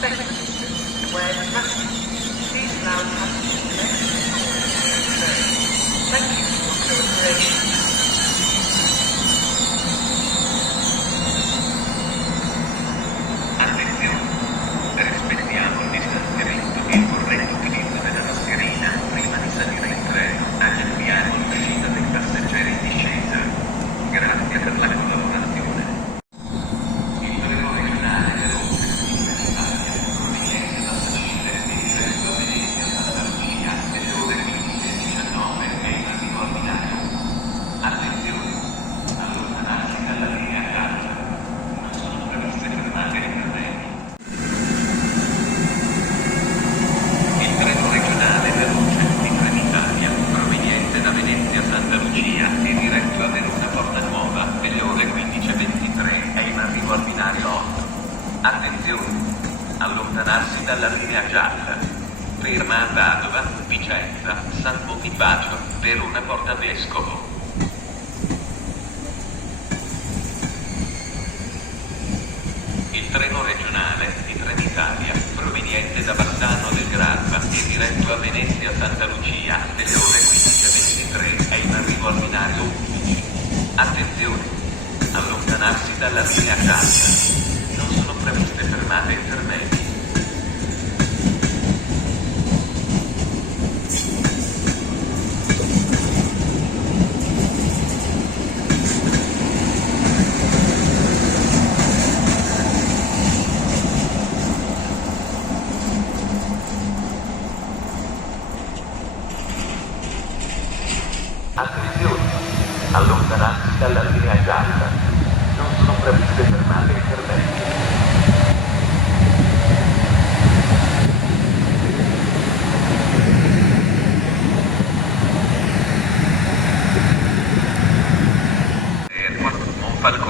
Speculative, where traffic, please allow passengers to exit the train. Thank you for your cooperation. Attenzione! Rispettiamo il distanziamento e il corretto utilizzo della mascherina prima di salire in treno. Agevoliamo l'uscita dei passeggeri in discesa. Grazie per la collaborazione. Il treno regionale veloce Italia proveniente da Sicile e diretto a Venezia Santa Lucia delle ore 15:19 è in arrivo a Milano. Attenzione! Allontanarsi dalla linea gialla. Non sono previste fermate intermedie. Il treno regionale veloce di Trenitalia proveniente da Venezia Santa Lucia e diretto a Verona Porta Nuova delle ore 15:23 è in arrivo al binario 8. Attenzione! Allontanarsi dalla linea gialla. Ferma a Padova, Vicenza, San Bonifacio, Verona Porta Vescovo. Il treno regionale di Trenitalia proveniente da Bassano del Grappa e diretto a Venezia Santa Lucia delle ore 15:23 è in arrivo al binario 11. Attenzione! Allontanarsi dalla linea gialla. Non sono previste fermate intermedie. Attenzione! Allontanarsi dalla linea gialla. Non sono previste fermate intermedie. Monfalcone.